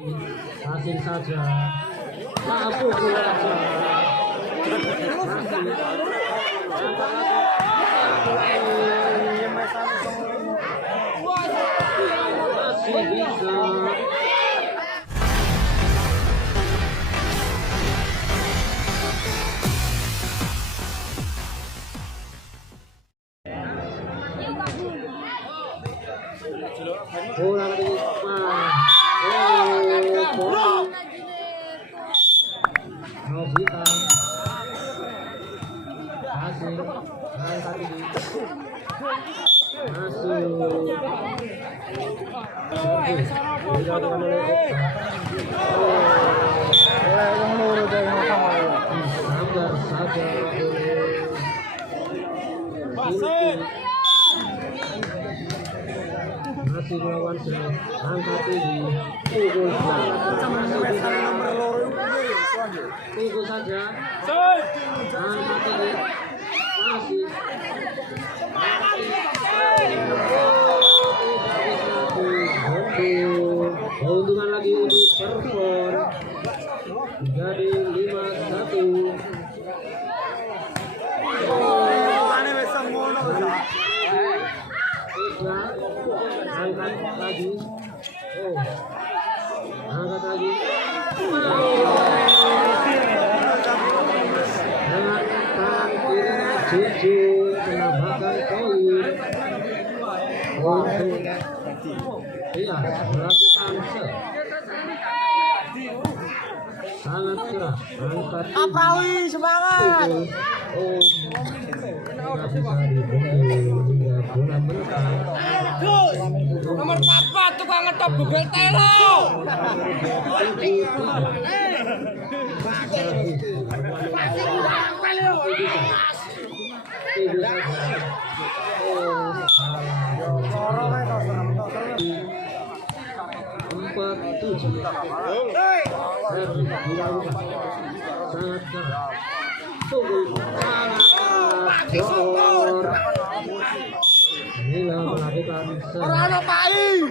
Kasih saja. Pukul saja. Masih bisa. Bola lagi Novita masih angkat ini masih melawan angkat ini pukul saja angkat ini masih keuntungan lagi untuk server jadi 5-1. Angkat lagi, angkat lagi. Dengan tangan kirinya Juju menambahkan poin untuk melakukan set. Sangat keras, angkat Aprawi semangat. Tidak bisa dibendung hingga bola menetap. Nomor 4 tukang ngetop bugel telo. Sangat keras. Sungguh sangat keras. Inilah melakukan Orang pai.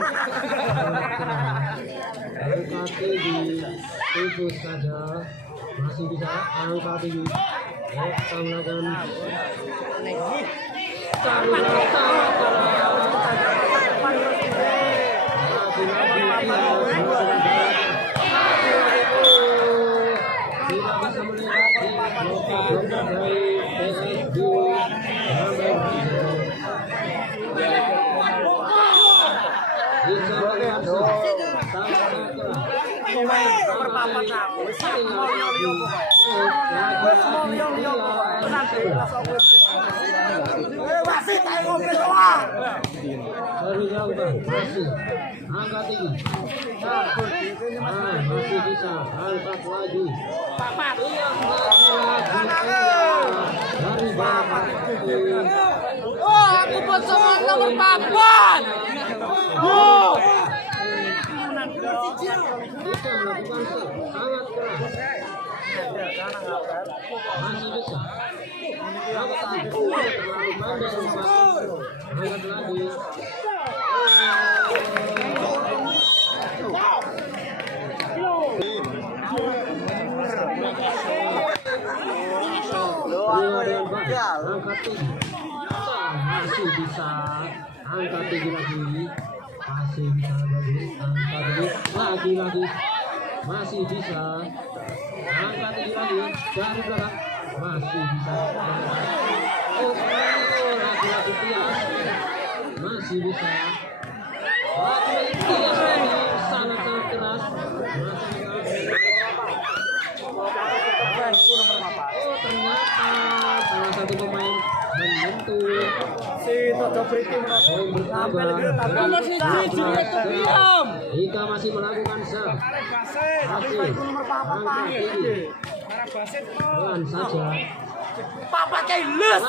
angka tinggi khusus saja masih bisa angka tinggi kita melakukan Wasit ayo ngobrol doang. masih angkat tinggi masih bisa angkat lagi dari bawah. Oh, aku buat sama nomor 4. Oh. Bisa melakukan sangat keras masih bisa angkat lagi angkat tinggi masih bisa angkat tinggi lagi masih bisa lagi angkat tinggi lagi masih bisa angkat tinggi lagi dari belakang masih bisa lagi Tias masih bisa lagi Tias lagi sangat keras ternyata salah satu pemain menyentuh Si Toto Priti bertambah. Ika masih melakukan serve. Masih angkat tinggi. Pelan saja. Papa Kailes.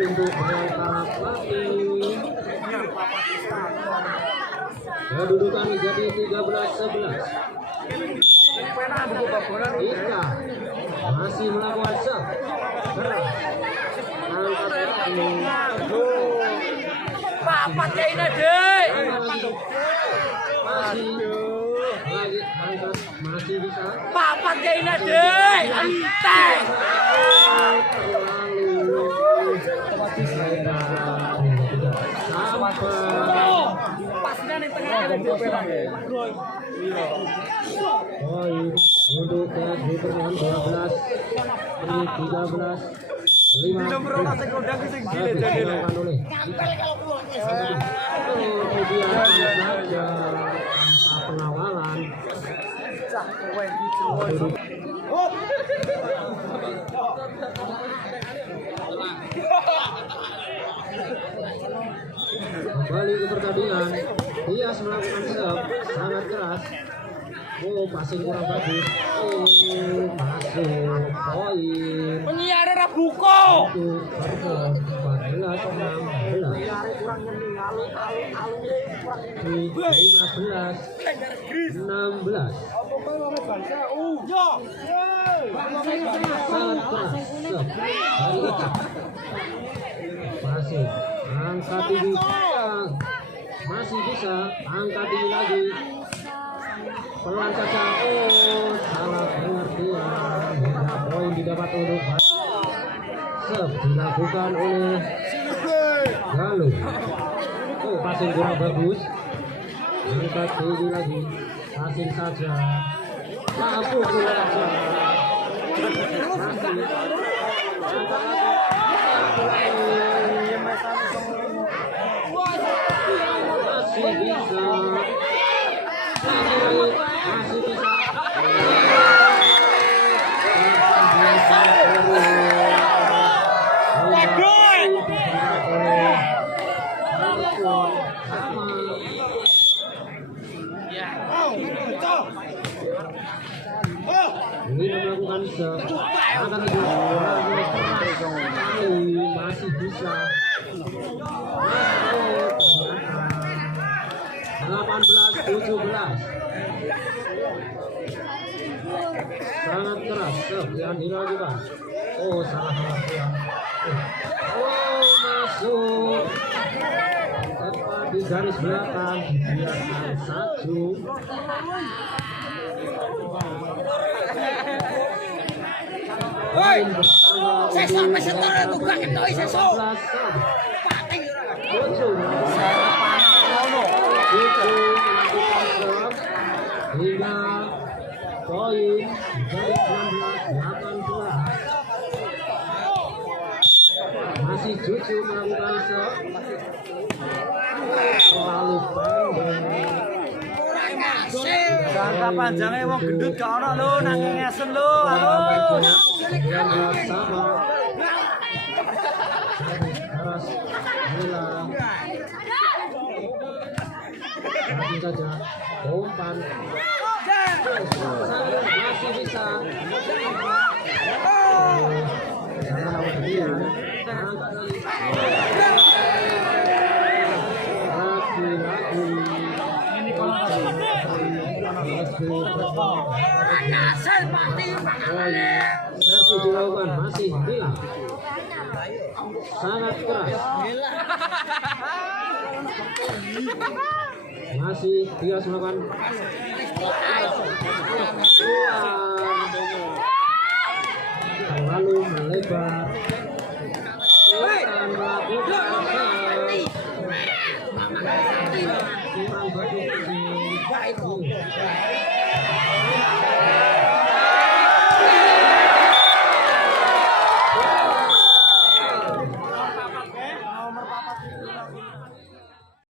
Untuk berangkat lagi. Kedudukan menjadi 13-11. Ika masih melakukan serve. Angkat lagi. papat ya ini dek. Lagi angkat masih bisa. Papat ya ini dek. Enteng. Pasnya di tengah ada Poin untuk PSG bermain 12 ini 13 5 kemudian saja tanpa pengawalan kembali ke pertandingan. Dias melakukan serve sangat keras. Oh, passing kurang bagus. Oh, masuk poin. penyiar Rabuko. Untuk Barco 14-16. 15-16. Sangat keras. Serve dari Icak. Masih angkat tinggi. Masih bisa angkat tinggi lagi. Pelan saja. Oh, salah pengertian. Hingga poin didapat untuk serve dilakukan oleh Galuh. Oh, passing kurang bagus. Angkat tinggi lagi. Passing saja. Mampu saja. Masih bisa. Masih bisa. Ini melakukan akan masih bisa. 18-17. Sangat keras serve yang dilakukan. Oh, salah pengertian. Oh, masuk. Tepat di garis belakang dibiarkan satu. Woi, sesok pesetor buka ketoi sesok. Hingga poin dari 19-18. Masih Cucu melakukan serve. Terlalu pendek. Jangka panjangnya wong gendut gak ono lho, nanging ngesen lho. Halo. Yang sama. Harus hilang. Langsung saja umpan. Masih bisa. Jangan lawan dia. Angkat lagi. Lagi-lagi. Servis dilakukan masih hilang. Sangat keras. Masih dia melakukan terlalu melebar. Kurang bagus.